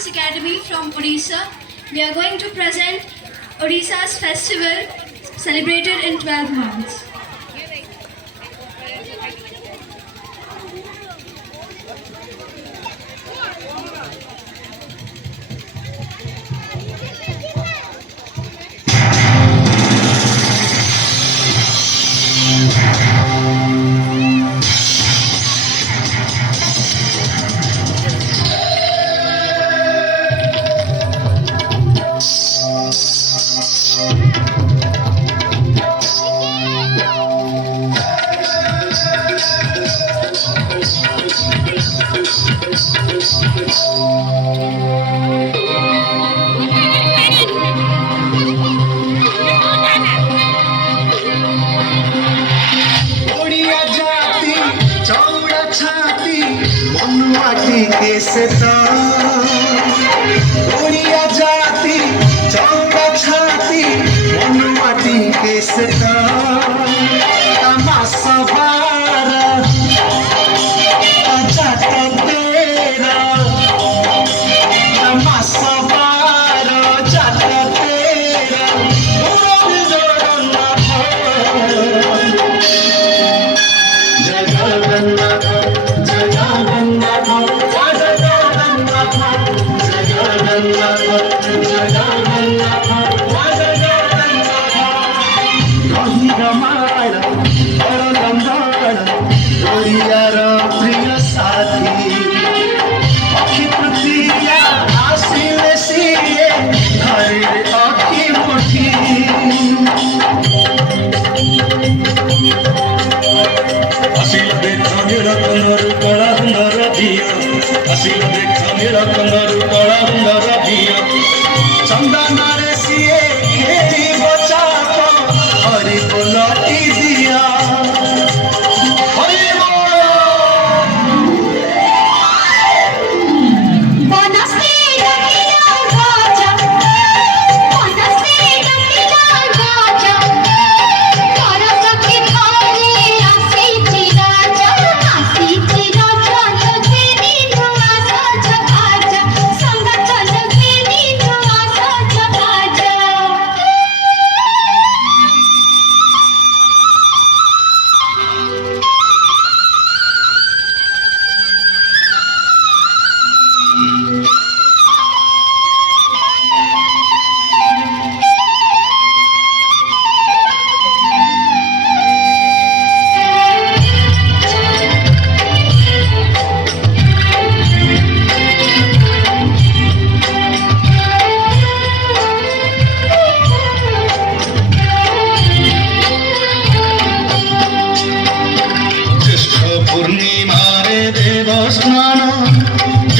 Dance Academy from Odisha. We are going to present Odisha's festival celebrated in 12 months. केसता Odia जाति चौड़ा छाती मनुमाटी केसता तमाशा बारा जाट तेरा तमाशा बारा जाट तेरा जगन्नाथ जगन्नाथ प्रिय साथी अखि तृतीया आसिले सिए धरे अखि मुठी আসিল দেখা মেরা কমর কলা হুন্ডার দিয়া আসিল দেখা মেরা কমর কলা হুন্ডার দিয়া चंदनारे सिए खेरी बचा हरि बोलती दिया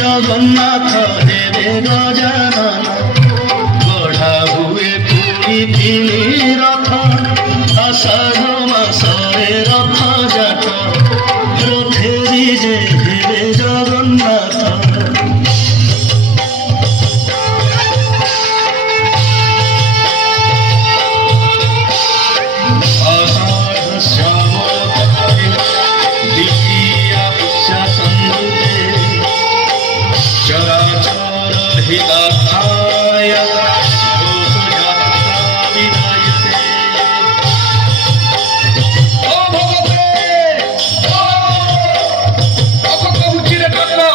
জগন্নাথ দেবে গজানন গঢ়া হুয়ে পুরী তিনি রথ আষাঢ় মাসরে রথ যাত রথেরি যে দেবে জগন্নাথ আষাঢ় শ্যামল দ্বিতীয়া পুষ্যা সন্ধুতে চরাচর হিতার্থায় ঘোষযাত্রা বিদায়তে ও ভগতে ও কহুচি রে কান্না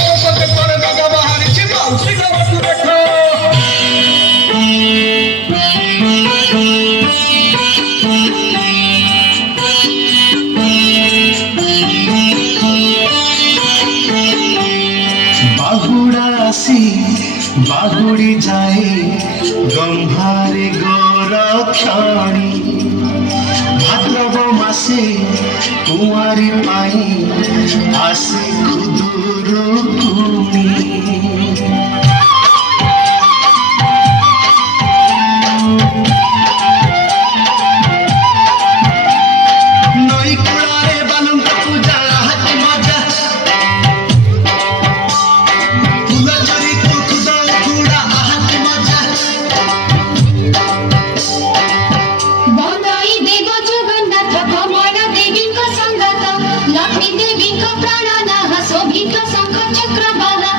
ও সতে পরে দাদা বাহারিছি মাউসি বাবাটু দেখো বাহুড়াসি বাহুড়ি যায় গম্ভারে গোরক্ষণী ভাদ্রব মাসে কুঁয়ারি পাই আসে ক্ষুদুর কুনি নই কুড়ারে বালুঙ্গ পূজা হাতি মজা लक्ष्मी देवी को प्राणनाः शोभित शंख चक्र बाला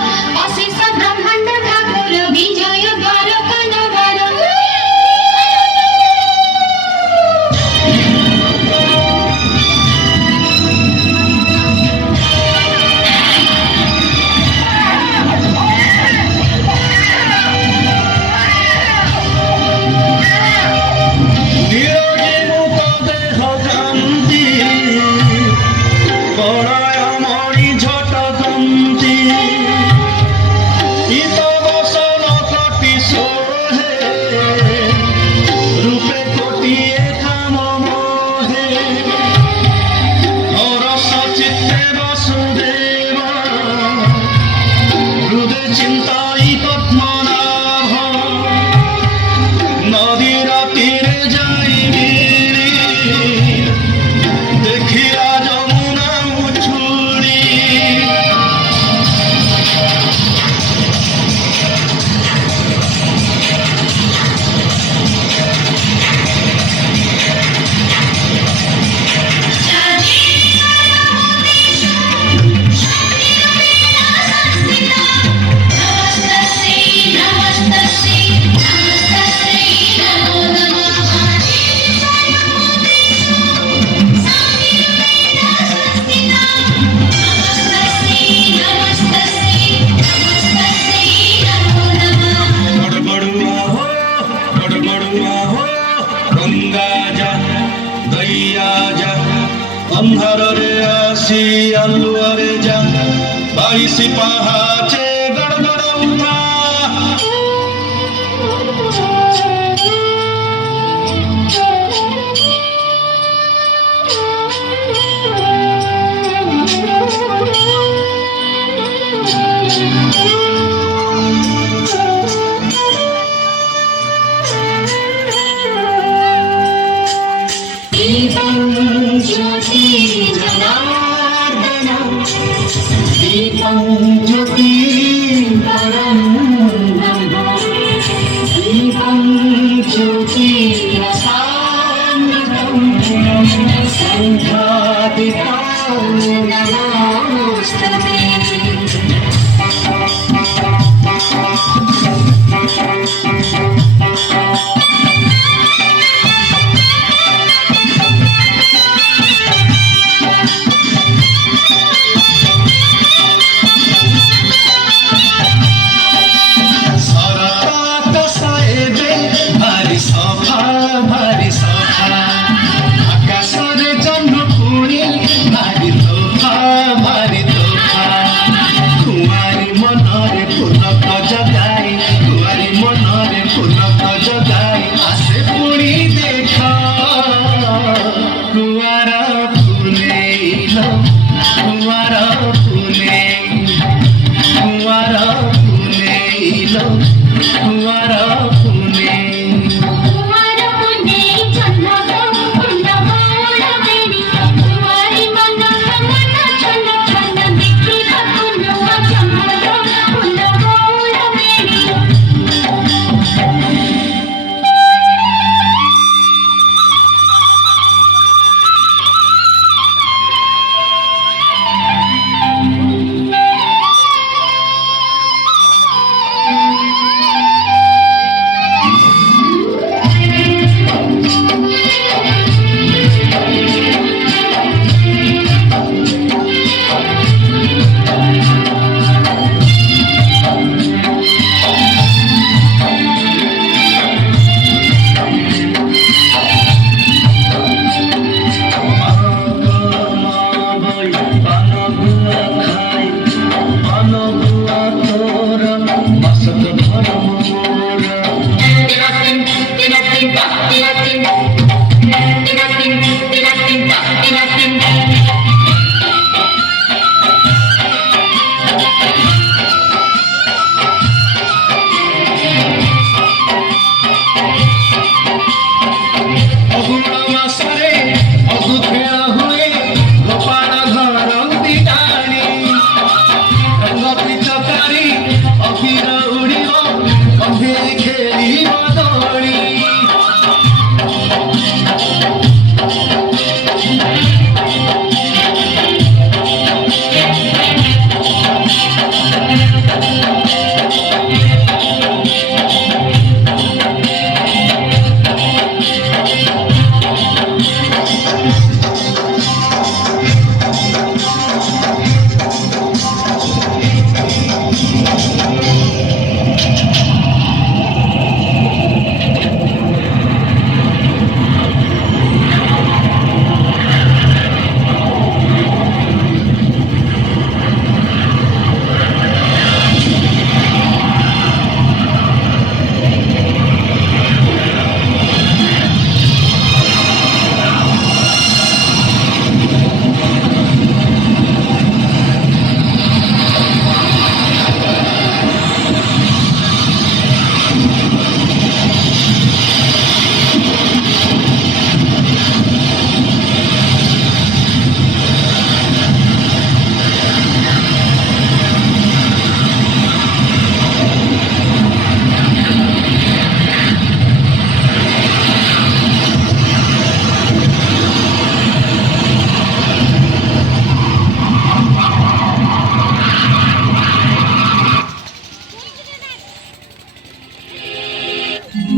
আলুয়ারে যা 22 পাহাচে গড় গড় উঠা দীপং জ্যোতি জনার্দন দীপং জ্যোতি পরম ব্রহ্ম দীপং জ্যোতি রসামৃতম সন্ধ্যাদীপং নমোস্তুতে